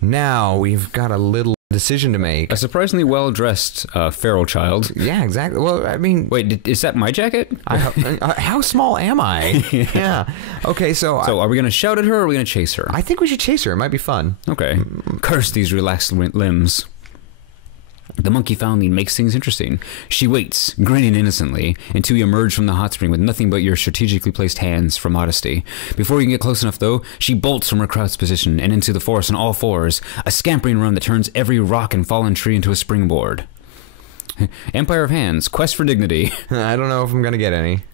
Now we've got a little decision to make. A surprisingly well-dressed feral child. Yeah, exactly. Well, I mean... Wait, is that my jacket? How small am I? Yeah. Okay, so are we going to shout at her or are we going to chase her? I think we should chase her. It might be fun. Okay. Curse these relaxed limbs. The monkey foundling makes things interesting. She waits, grinning innocently, until you emerge from the hot spring with nothing but your strategically placed hands for modesty. Before you can get close enough, though, she bolts from her crouched position and into the forest on all fours, a scampering run that turns every rock and fallen tree into a springboard. Empire of Hands, quest for dignity. I don't know if I'm going to get any.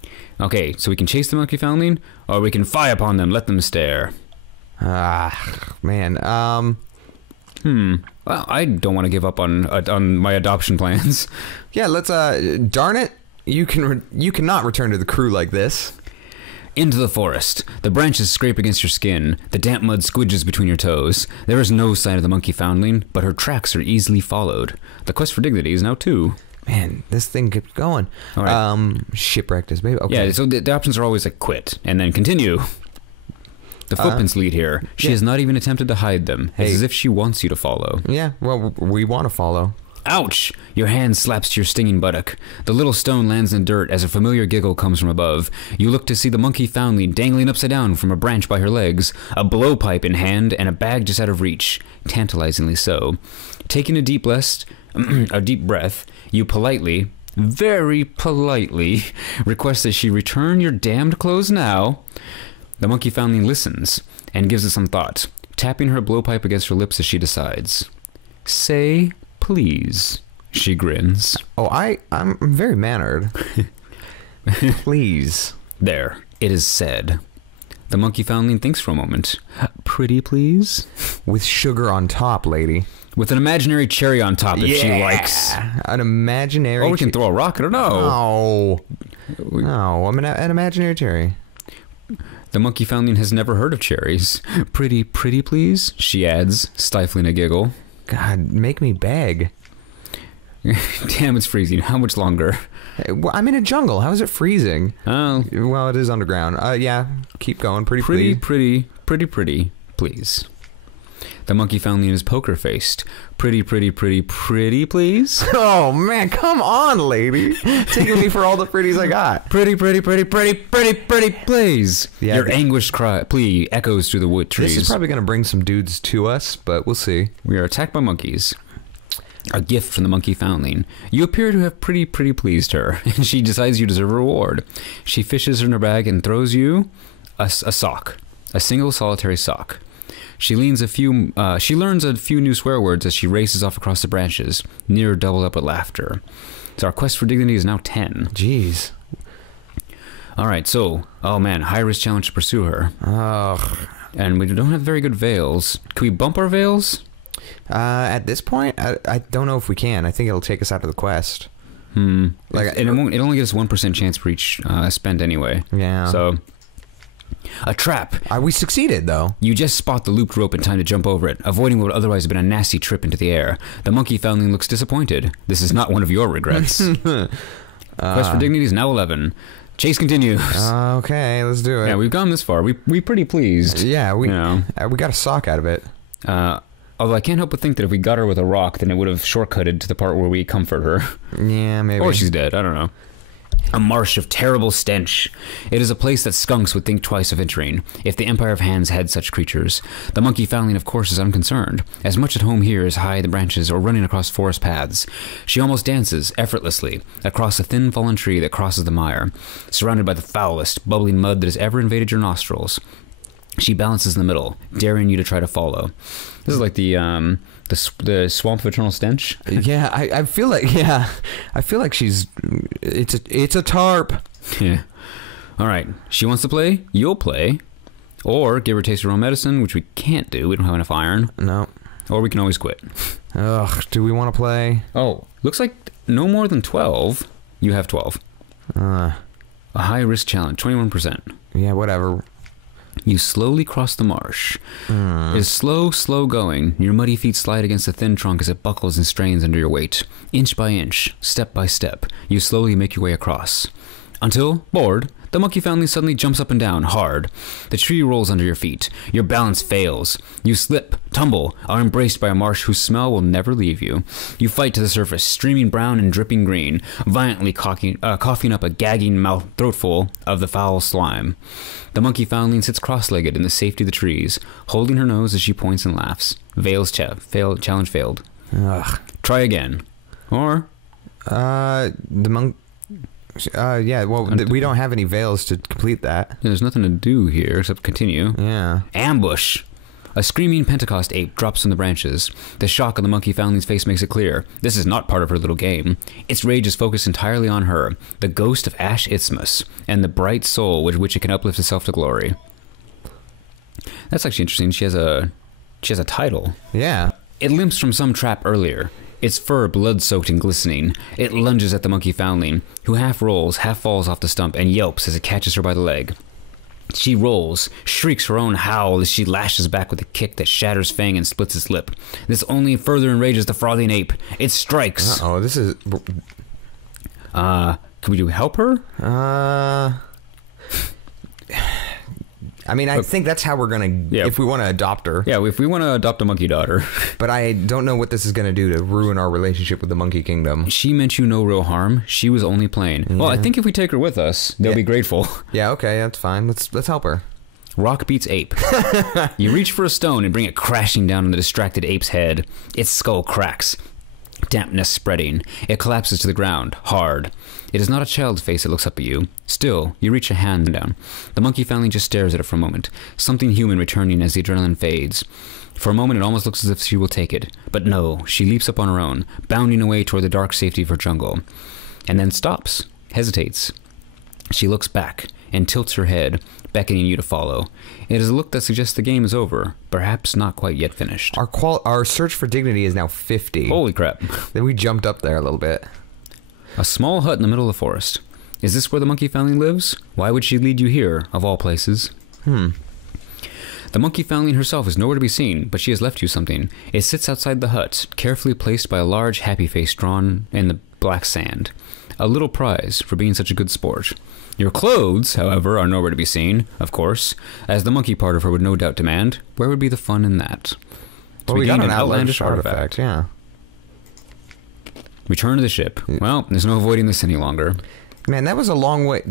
Okay, so we can chase the monkey foundling, or we can fly upon them, let them stare. Man. Well, I don't want to give up on my adoption plans. Yeah, let's, darn it. You cannot return to the crew like this. Into the forest. The branches scrape against your skin. The damp mud squidges between your toes. There is no sign of the monkey foundling, but her tracks are easily followed. The quest for dignity is now 2. Man, this thing keeps going. All right. Shipwrecked as baby. Okay. Yeah, so the options are always like quit, and then continue. The footprints lead here. She has not even attempted to hide them. It's as if she wants you to follow. Yeah, well, we want to follow. Ouch! Your hand slaps to your stinging buttock. The little stone lands in dirt as a familiar giggle comes from above. You look to see the monkey foundling dangling upside down from a branch by her legs, a blowpipe in hand and a bag just out of reach, tantalizingly so. Taking a deep breath, you politely, very politely, request that she return your damned clothes now. The monkey foundling listens and gives it some thought, tapping her blowpipe against her lips as she decides. Say please, she grins. Oh, I'm very mannered. Please. There, it is said. The monkey foundling thinks for a moment. Pretty please? With sugar on top, lady. With an imaginary cherry on top if she likes. An imaginary... Or we can throw a rock, I don't know. No, I'm an imaginary cherry. The monkey foundling has never heard of cherries. Pretty please? She adds, stifling a giggle. God, make me beg. Damn, it's freezing. How much longer? Well, I'm in a jungle. How is it freezing? Oh. Well, it is underground. Yeah, keep going. Pretty, please. The monkey foundling is poker-faced. Pretty, please? Oh, man, come on, lady. Taking me for all the pretties I got. Pretty, please. Yeah, your anguished plea echoes through the wood trees. This is probably going to bring some dudes to us, but we'll see. We are attacked by monkeys. A gift from the monkey foundling. You appear to have pretty pleased her, and she decides you deserve a reward. She fishes in her bag and throws you a sock. A single solitary sock. She learns a few new swear words as she races off across the branches, near doubled up with laughter. So our quest for dignity is now 10. Jeez. Alright, so, oh man, high risk challenge to pursue her. Ugh. And we don't have very good veils. Can we bump our veils? At this point, I don't know if we can. I think it'll take us out of the quest. Like, it only gives us 1% chance for each spend anyway. Yeah. So... A trap. We succeeded, though. You just spot the looped rope in time to jump over it, avoiding what would otherwise have been a nasty trip into the air. The monkey foundling looks disappointed. This is not one of your regrets. Quest for dignity is now 11. Chase continues. Okay, let's do it. Yeah, we've gone this far. We pretty pleased. Yeah, we got a sock out of it. Although I can't help but think that if we got her with a rock, then it would have shortcutted to the part where we comfort her. Yeah, maybe. Or she's dead. I don't know. A marsh of terrible stench. It is a place that skunks would think twice of entering, if the Empire of Hands had such creatures. The monkey foundling, of course, is unconcerned, as much at home here as high the branches or running across forest paths. She almost dances, effortlessly, across a thin fallen tree that crosses the mire, surrounded by the foulest, bubbling mud that has ever invaded your nostrils. She balances in the middle, daring you to try to follow. This is like the swamp of eternal stench. Yeah, I feel like she's it's a tarp. Yeah. All right. She wants to play. You'll play, or give her a taste of her own medicine, which we can't do. We don't have enough iron. No. Or we can always quit. Ugh. Do we want to play? Oh, looks like no more than 12. You have 12. A high risk challenge, 21%. Yeah, whatever. You slowly cross the marsh. It is slow going. Your muddy feet slide against the thin trunk as it buckles and strains under your weight. Inch by inch, step by step, you slowly make your way across. Until, bored, the monkey foundling suddenly jumps up and down, hard. The tree rolls under your feet. Your balance fails. You slip, tumble, are embraced by a marsh whose smell will never leave you. You fight to the surface, streaming brown and dripping green, violently coughing up a gagging throatful of the foul slime. The monkey foundling sits cross-legged in the safety of the trees, holding her nose as she points and laughs. Vale's challenge failed. Ugh. Try again. Or... the monk... yeah, well, we don't have any veils to complete that. There's nothing to do here except continue. Yeah. Ambush! A screaming Pentecost ape drops from the branches. The shock on the monkey foundling's face makes it clear. This is not part of her little game. Its rage is focused entirely on her, the ghost of Ash Isthmus, and the bright soul with which it can uplift itself to glory. That's actually interesting. She has a title. Yeah. It limps from some trap earlier. Its fur blood-soaked and glistening. It lunges at the monkey foundling, who half rolls, half falls off the stump, and yelps as it catches her by the leg. She rolls, shrieks her own howl as she lashes back with a kick that shatters fang and splits its lip. This only further enrages the frothing ape. It strikes. Uh-oh, this is... Can we help her? I mean, I think that's how we're going to... Yeah. If we want to adopt her. Yeah, if we want to adopt a monkey daughter. But I don't know what this is going to do to ruin our relationship with the Monkey Kingdom. She meant you no real harm. She was only playing. Yeah. Well, I think if we take her with us, they'll be grateful. Yeah, okay, that's fine. Let's help her. Rock beats ape. You reach for a stone and bring it crashing down on the distracted ape's head. Its skull cracks. Dampness spreading. It collapses to the ground, hard. It is not a child's face that looks up at you. Still, you reach a hand down. The monkey foundling just stares at it for a moment, something human returning as the adrenaline fades. For a moment, it almost looks as if she will take it. But no, she leaps up on her own, bounding away toward the dark safety of her jungle. And then stops, hesitates. She looks back and tilts her head, beckoning you to follow. It is a look that suggests the game is over, perhaps not quite yet finished. Our search for dignity is now 50. Holy crap. Then we jumped up there a little bit. A small hut in the middle of the forest. Is this where the monkey foundling lives? Why would she lead you here, of all places? The monkey foundling herself is nowhere to be seen, but she has left you something. It sits outside the hut, carefully placed by a large happy face drawn in the black sand. A little prize for being such a good sport. Your clothes, however, are nowhere to be seen, of course, as the monkey part of her would no doubt demand. Where would be the fun in that? Well, we got an outlandish artifact, yeah. Return to the ship. Well, there's no avoiding this any longer. Man, that was a long way.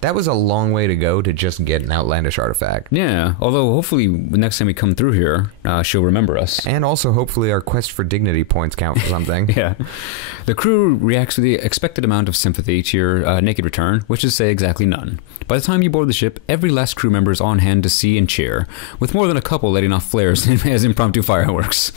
That was a long way to go to just get an outlandish artifact. Yeah, although hopefully the next time we come through here, she'll remember us. And also hopefully our quest for dignity points count for something. Yeah. The crew reacts with the expected amount of sympathy to your naked return, which is to say exactly none. By the time you board the ship, every last crew member is on hand to see and cheer, with more than a couple letting off flares as impromptu fireworks.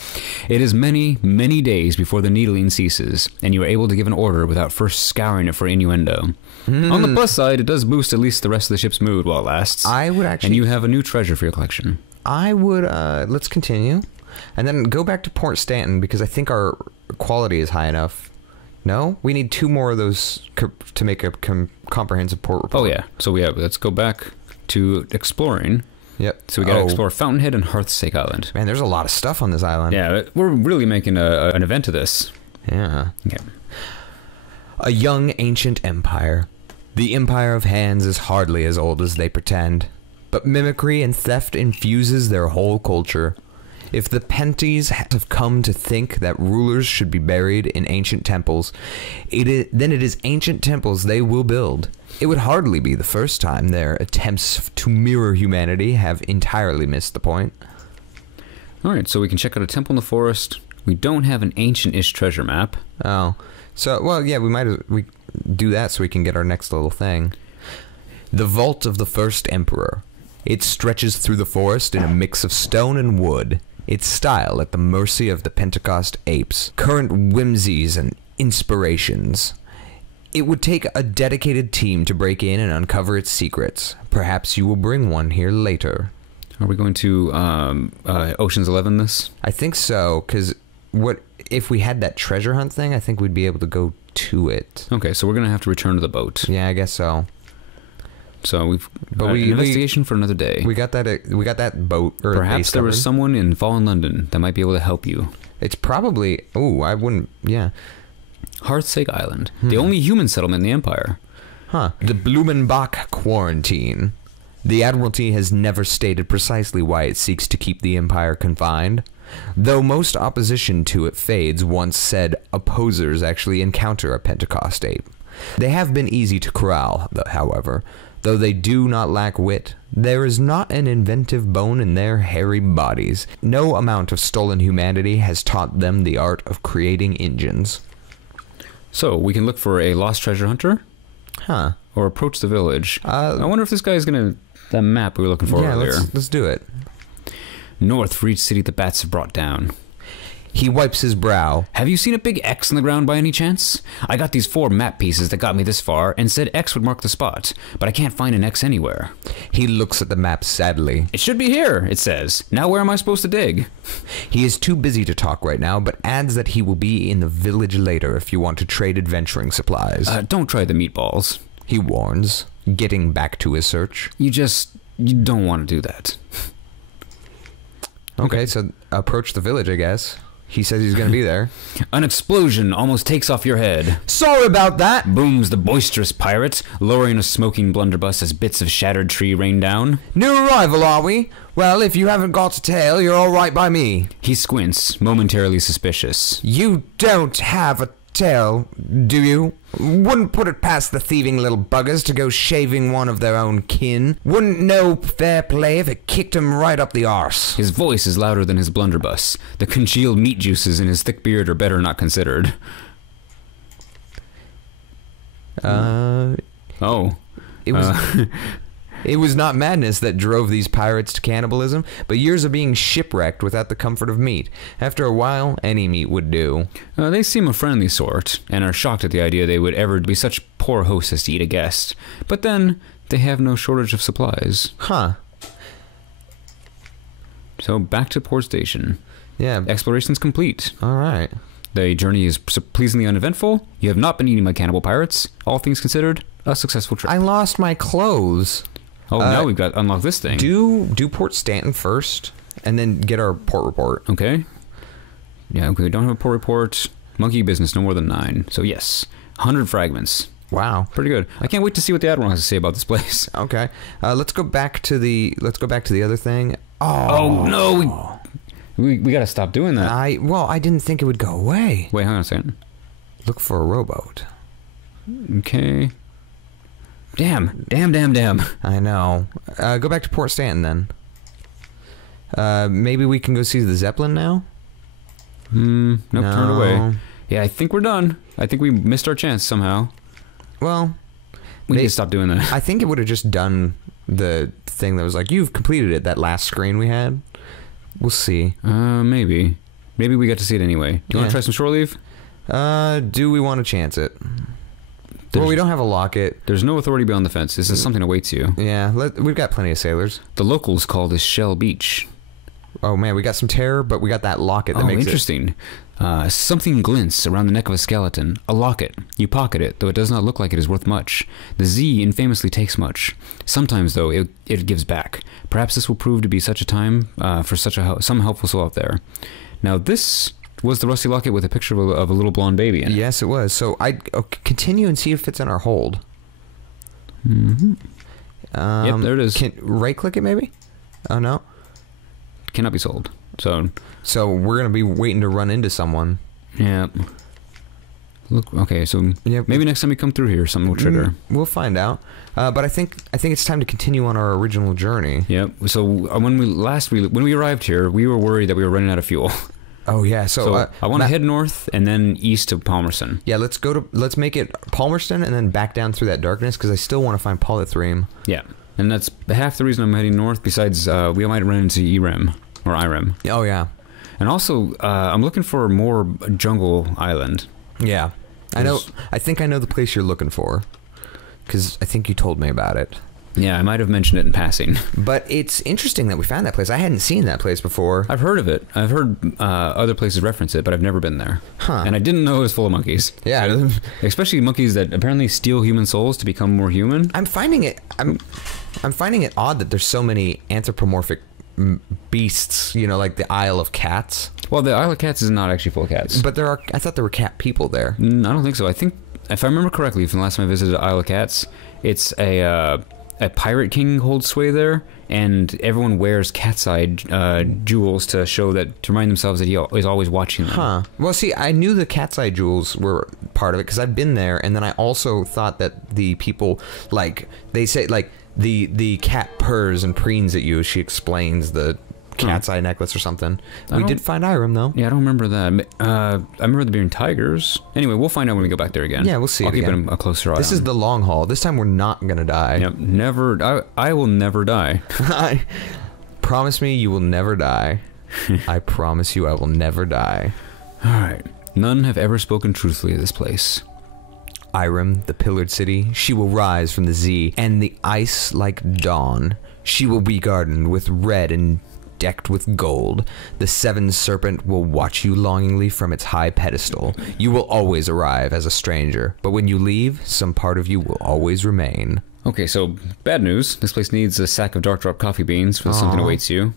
It is many, many days before the needling ceases, and you are able to give an order without first scouring it for innuendo. On the plus side, it does boost at least the rest of the ship's mood while it lasts. I would actually... And you have a new treasure for your collection. I would, let's continue. And then go back to Port Stanton, because I think our quality is high enough. No? We need 2 more of those to make a comprehensive port report. Oh, yeah. So let's go back to exploring. Yep. So we gotta explore Fountainhead and Hearthsake Island. Man, there's a lot of stuff on this island. Yeah, we're really making an event of this. Yeah. Okay. A young ancient empire. The Empire of Hands is hardly as old as they pretend, but mimicry and theft infuses their whole culture. If the Penties have come to think that rulers should be buried in ancient temples, then it is ancient temples they will build. It would hardly be the first time their attempts to mirror humanity have entirely missed the point. Alright, so we can check out a temple in the forest. We don't have an ancient-ish treasure map. Oh. So, well, yeah, we do that so we can get our next little thing. The Vault of the First Emperor. It stretches through the forest in a mix of stone and wood, its style at the mercy of the Pentecost apes, current whimsies and inspirations. It would take a dedicated team to break in and uncover its secrets. Perhaps you will bring one here later. Are we going to Ocean's 11 this? I think so, because if we had that treasure hunt thing, I think we'd be able to go to it. Okay, so we're going to have to return to the boat. Yeah, I guess so. So we've got an investigation for another day. We got that boat. Or perhaps there was someone in fallen London that might be able to help you. It's probably... Oh, I wouldn't... Yeah. Hearthsake Island. The only human settlement in the Empire. Huh. The Blumenbach Quarantine. The Admiralty has never stated precisely why it seeks to keep the Empire confined. Though most opposition to it fades once said opposers actually encounter a Pentecost ape. They have been easy to corral, however. Though they do not lack wit, there is not an inventive bone in their hairy bodies. No amount of stolen humanity has taught them the art of creating engines. So, we can look for a lost treasure hunter? Huh. Or approach the village. I wonder if this guy's gonna... That map we were looking for earlier. Yeah, let's do it. North for each city the bats have brought down. He wipes his brow. Have you seen a big X in the ground by any chance? I got these 4 map pieces that got me this far and said X would mark the spot, but I can't find an X anywhere. He looks at the map sadly. It should be here, it says. Now where am I supposed to dig? He is too busy to talk right now, but adds that he will be in the village later if you want to trade adventuring supplies. Don't try the meatballs. He warns, getting back to his search. You don't want to do that. Okay, so approach the village, I guess. He says he's going to be there. An explosion almost takes off your head. Sorry about that! Booms the boisterous pirate, lowering a smoking blunderbuss as bits of shattered tree rain down. New arrival, are we? Well, if you haven't got a tail, you're all right by me. He squints, momentarily suspicious. You don't have a tail, do you? Wouldn't put it past the thieving little buggers to go shaving one of their own kin. Wouldn't know fair play if it kicked him right up the arse. His voice is louder than his blunderbuss. The congealed meat juices in his thick beard are better not considered. It was... It was not madness that drove these pirates to cannibalism, but years of being shipwrecked without the comfort of meat. After a while, any meat would do. They seem a friendly sort, and are shocked at the idea they would ever be such poor hosts as to eat a guest. But then, they have no shortage of supplies. Huh. So, back to port station. Yeah. Exploration's complete. Alright. The journey is pleasingly uneventful. You have not been eaten by cannibal pirates. All things considered, a successful trip. I lost my clothes. Oh, now we've got unlock this thing. Do Port Stanton first, and then get our port report. Okay. Yeah, okay, we don't have a port report. Monkey business, no more than 9. So yes, 100 fragments. Wow, pretty good. I can't wait to see what the Admiral has to say about this place. Okay, let's go back to the other thing. Oh no, we got to stop doing that. I didn't think it would go away. Wait, hang on a second. Look for a rowboat. Okay. Damn. I know. Go back to Port Stanton then. Maybe we can go see the Zeppelin now? Nope, No. turned away. Yeah, I think we're done. I think we missed our chance somehow. Well, we need to stop doing that. I think it would have just done the thing that was like, you've completed it, that last screen we had. We'll see. Maybe. Maybe we got to see it anyway. Do you want to try some shore leave? Do we want to chance it? Well, we don't have a locket. There's no authority beyond the fence. This is something awaits you. Yeah, we've got plenty of sailors. The locals call this Shell Beach. Oh man, we got some terror, but we got that locket that makes interesting. Something glints around the neck of a skeleton. A locket. You pocket it, though it does not look like it is worth much. The Z infamously takes much. Sometimes, though, it gives back. Perhaps this will prove to be such a time for some helpful soul out there. Now, this was the rusty locket with a picture of a little blonde baby in it. Yes, it was. So I continue and see if it's in our hold. Mm-hmm. Yep, there it is. Right click it maybe? Oh no. Cannot be sold. So we're gonna be waiting to run into someone. Yeah. Look. Okay. So maybe next time we come through here, something will trigger. We'll find out. But I think it's time to continue on our original journey. Yep. So when we arrived here, we were worried that we were running out of fuel. Oh yeah. So I want to head north and then east to Palmerston. Yeah. Let's make it Palmerston and then back down through that darkness because I still want to find Polythreme. Yeah. And that's half the reason I'm heading north. Besides, we might run into Irem. Oh yeah. And also, I'm looking for more jungle island. Yeah. I think I know the place you're looking for, because I think you told me about it. Yeah, I might have mentioned it in passing. But it's interesting that we found that place. I hadn't seen that place before. I've heard of it. I've heard other places reference it, but I've never been there. Huh. And I didn't know it was full of monkeys. Yeah. Especially monkeys that apparently steal human souls to become more human. I'm finding it odd that there's so many anthropomorphic beasts, like the Isle of Cats. Well, the Isle of Cats is not actually full of cats. But I thought there were cat people there. I don't think so. I think if I remember correctly from the last time I visited Isle of Cats, it's a pirate king holds sway there, and everyone wears cat's eye jewels to remind themselves that he is always watching them. Huh. Well, see, I knew the cat's eye jewels were part of it because I've been there, and then I also thought that the people, like, they say, like, the cat purrs and preens at you as she explains the cat's eye necklace or something. We did find Irem, though. Yeah, I don't remember that. I remember there being tigers. Anyway, we'll find out when we go back there again. Yeah, we'll see. I'll keep a closer eye. This is the long haul. This time we're not gonna die. Yep, never. I will never die. Promise me you will never die. I promise you I will never die. All right. None have ever spoken truthfully of this place. Irem, the pillared city, she will rise from the sea, and the ice like dawn. She will be gardened with red and decked with gold. The seven serpent will watch you longingly from its high pedestal. You will always arrive as a stranger, but when you leave, some part of you will always remain. Okay, so bad news. This place needs a sack of dark drop coffee beans for something awaits you.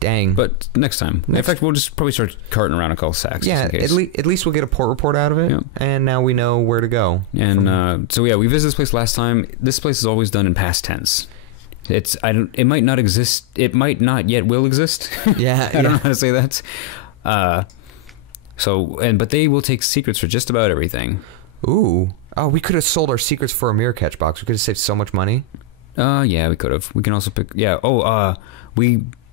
Dang. But next time. In fact, we'll just probably start carting around a couple sacks. Yeah, just in case. at least we'll get a port report out of it, Yep. and now we know where to go. And so yeah, we visited this place last time. This place is always done in past tense. It might not exist. It might not yet will exist. Yeah, I don't know how to say that. But they will take secrets for just about everything. Ooh. Oh, we could have sold our secrets for a mirror catch box. We could have saved so much money. Yeah, we could have. We can also pick. Yeah. Oh,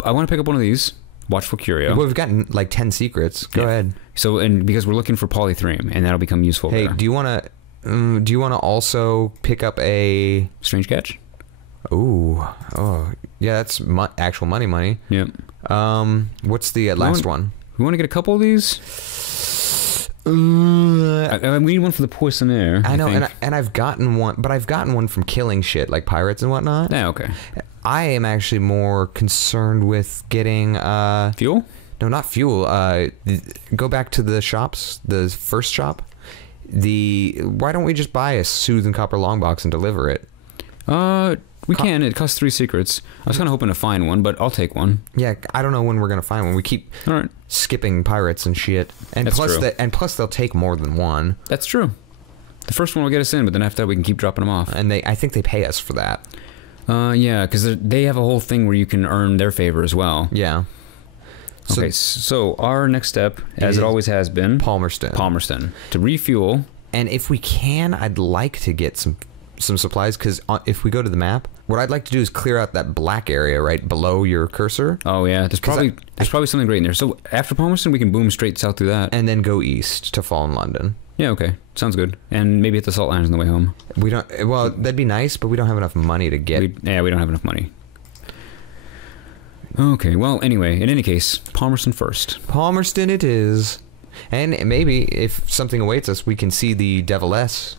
I want to pick up one of these. Watchful Curio. Well, we've gotten like 10 secrets. Go ahead. So, and because we're looking for polythreme, and that'll become useful. Hey, there. do you want to also pick up a strange catch? Ooh. Oh, yeah, that's actual money. Yep. What's the last one? We want to get a couple of these. We need one for the poissonaire. I know, and I've gotten one, but I've gotten one from killing shit like pirates and whatnot. Yeah, okay. I am actually more concerned with getting fuel. No, not fuel. Go back to the shops. The first shop. Why don't we just buy a soothing copper long box and deliver it? We can. It costs 3 secrets. I was kind of hoping to find one, but I'll take one. Yeah, I don't know when we're gonna find one. We keep skipping pirates and shit, and That's true. plus they'll take more than one. That's true. The first one will get us in, but then after that we can keep dropping them off. And I think they pay us for that. Yeah, because they have a whole thing where you can earn their favor as well. Yeah. Okay, so our next step, as it always has been, Palmerston to refuel. And if we can, I'd like to get some supplies, because if we go to the map, what I'd like to do is clear out that black area right below your cursor. Oh yeah, there's probably something great in there. So after Palmerston, we can boom straight south through that, and then go east to fall in London. Yeah, okay, sounds good. And maybe hit the salt lands on the way home. We don't. Well, that'd be nice, but we don't have enough money to get. We don't have enough money. Okay, well, anyway, in any case, Palmerston first. Palmerston it is, and maybe if something awaits us, we can see the Deviless.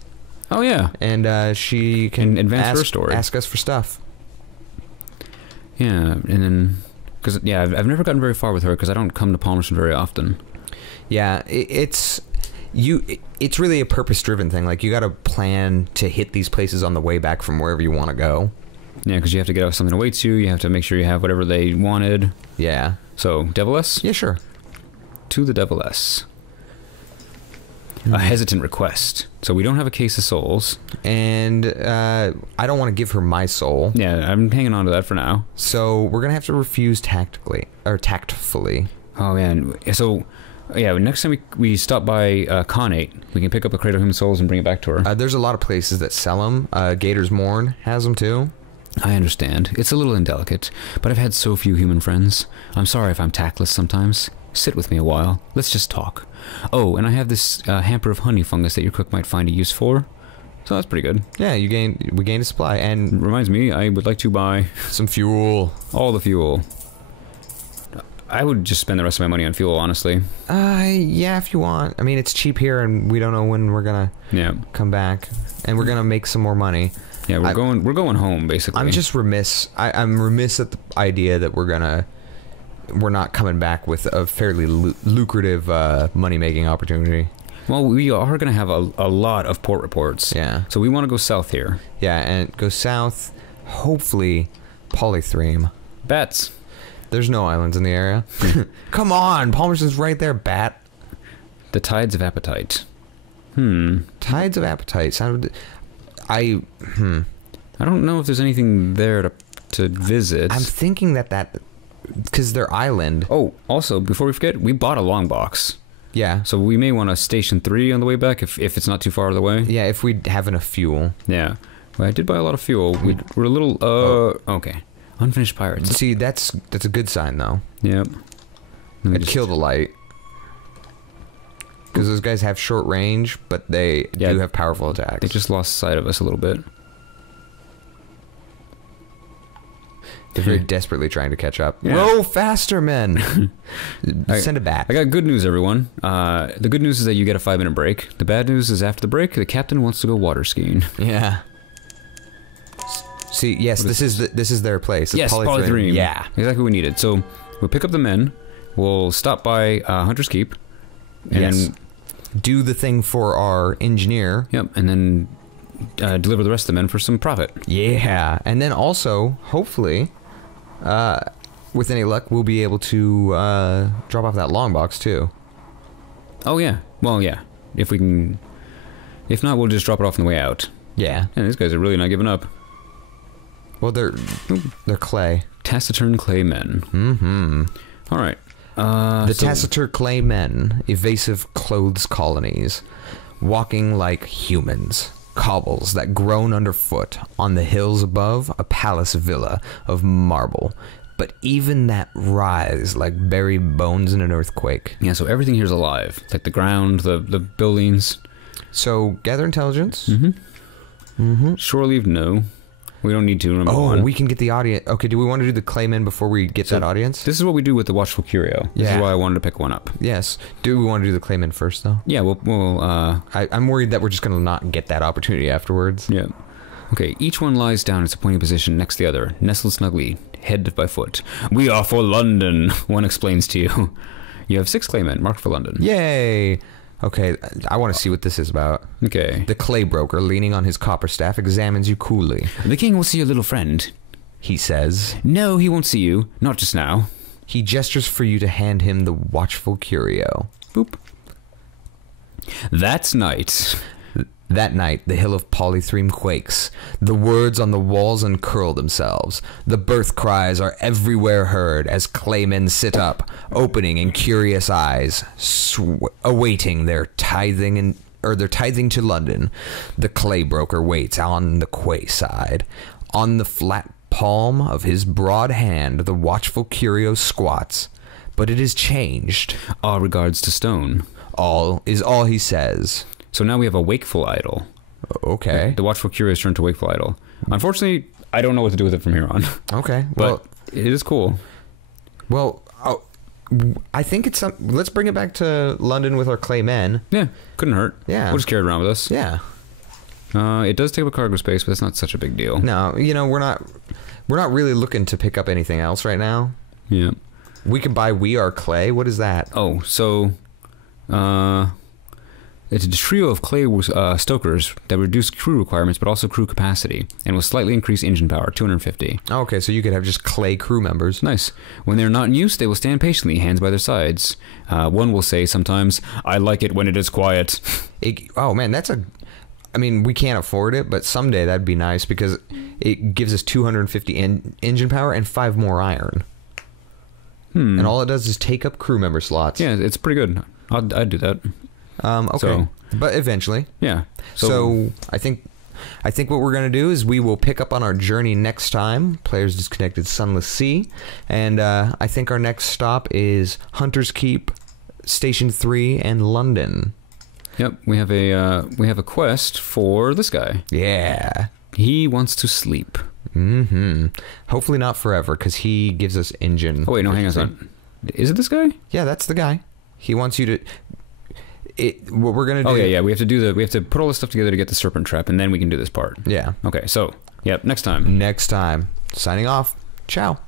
Oh yeah, and she can advance her story. Ask us for stuff. Yeah, and then because I've never gotten very far with her because I don't come to Palmerston very often. Yeah, it's really a purpose-driven thing. Like, you got to plan to hit these places on the way back from wherever you want to go. Yeah, because you have to get out something awaits you. You have to make sure you have whatever they wanted. Yeah. So, Deviless? Yeah, sure. To the Deviless. A hesitant request. So we don't have a case of souls. And I don't want to give her my soul. Yeah, I'm hanging on to that for now. So we're going to have to refuse tactfully. Oh, man. So, yeah, next time we stop by Connate, we can pick up a crate of human souls and bring it back to her. There's a lot of places that sell them. Gator's Mourn has them too. I understand. It's a little indelicate, but I've had so few human friends. I'm sorry if I'm tactless sometimes. Sit with me a while. Let's just talk. Oh, and I have this hamper of honey fungus that your cook might find a use for. So that's pretty good. Yeah, we gained a supply. And reminds me, I would like to buy some fuel. All the fuel. I would just spend the rest of my money on fuel, honestly. Yeah, if you want. I mean, it's cheap here, and we don't know when we're gonna come back, and we're gonna make some more money. Yeah, we're going home basically. I'm just remiss. I'm remiss at the idea that we're not coming back with a fairly lucrative money-making opportunity. Well, we are going to have a lot of port reports. Yeah. So we want to go south here. Yeah, and go south, hopefully, polythreme. Bats. There's no islands in the area. Come on, Palmerston's right there, bat. The tides of appetite. Tides of Appetite sounded... I don't know if there's anything there to visit. I'm thinking that... Because they're island. Oh, also, before we forget, we bought a long box. Yeah. So we may want to station 3 on the way back if it's not too far the way. Yeah, if we have enough fuel. Yeah. Well, I did buy a lot of fuel. We're a little... Okay. Unfinished pirates. See, that's a good sign, though. Yep. I'd kill the light. Because those guys have short range, but they do have powerful attacks. They just lost sight of us a little bit. They're very desperately trying to catch up. Yeah. Row faster, men! Send a bat. I got good news, everyone. The good news is that you get a 5-minute break. The bad news is after the break, the captain wants to go water skiing. Yeah. See, yes, this is their place. It's yes, Polythreme. Yeah. Exactly what we needed. So, we'll pick up the men. We'll stop by Hunter's Keep. And do the thing for our engineer. Yep, and then deliver the rest of the men for some profit. Yeah, and then also, hopefully, with any luck, we'll be able to drop off that long box too. Oh yeah, well yeah, if we can. If not, we'll just drop it off on the way out. Yeah. And these guys are really not giving up. Well, they're clay. Taciturn clay men. Mm-hmm. All right. The taciturn clay men, evasive clothes colonies, walking like humans, cobbles that groan underfoot, on the hills above, a palace villa of marble, but even that rise like buried bones in an earthquake. Yeah, so everything here's alive, like the ground, the buildings. So gather intelligence. Shore leave, no. We don't need to. Number Oh, one. we can get the audience. Okay, do we want to do the claymen before we get that audience? This is what we do with the Watchful Curio. This is why I wanted to pick one up. Yes. Do we want to do the claymen first, though? Yeah, I'm worried that we're just going to not get that opportunity afterwards. Yeah. Okay, each one lies down in its appointed position next to the other, nestled snugly, head by foot. We are for London, one explains to you. You have 6 claymen marked for London. Yay! Okay, I want to see what this is about. Okay. The clay broker, leaning on his copper staff, examines you coolly. The king will see your little friend, he says. No, he won't see you. Not just now. He gestures for you to hand him the Watchful Curio. Boop. That's night. That night, the hill of Polythreme quakes. The words on the walls uncurl themselves. The birth cries are everywhere heard as claymen sit up, opening in curious eyes, awaiting their tithing to London. The clay broker waits on the quay side. On the flat palm of his broad hand, the Watchful Curio squats. But it is changed. All regards to stone. All is all he says. So now we have a wakeful idol. Okay. The Watchful Curio is turned to wakeful idol. Unfortunately, I don't know what to do with it from here on. Okay. But it is cool. Well, I think it's let's bring it back to London with our clay men. Yeah, couldn't hurt. Yeah. We'll just carry it around with us. Yeah. It does take up cargo space, but it's not such a big deal. No, we're not really looking to pick up anything else right now. Yeah. We can buy We Are Clay. What is that? Oh, so it's a trio of clay stokers that reduce crew requirements but also crew capacity and will slightly increase engine power, 250. Oh, okay, so you could have just clay crew members. Nice. When they're not in use, they will stand patiently, hands by their sides. One will say sometimes, I like it when it is quiet. Oh, man, I mean, we can't afford it, but someday that'd be nice because it gives us 250 engine power and 5 more iron. And all it does is take up crew member slots. Yeah, it's pretty good. I'd do that. Okay. So, but eventually. Yeah. So I think what we're going to do is we will pick up on our journey next time. Players Disconnected Sunless Sea. And I think our next stop is Hunter's Keep, Station 3, and London. Yep. We have a quest for this guy. Yeah. He wants to sleep. Hopefully not forever, because he gives us engine. Oh, wait, no, hang on. Is it this guy? Yeah, that's the guy. He wants you to... what we're going to do... Oh, yeah. We have to put all this stuff together to get the serpent trap, and then we can do this part. Yeah. Okay, so, yep, next time. Next time. Signing off. Ciao.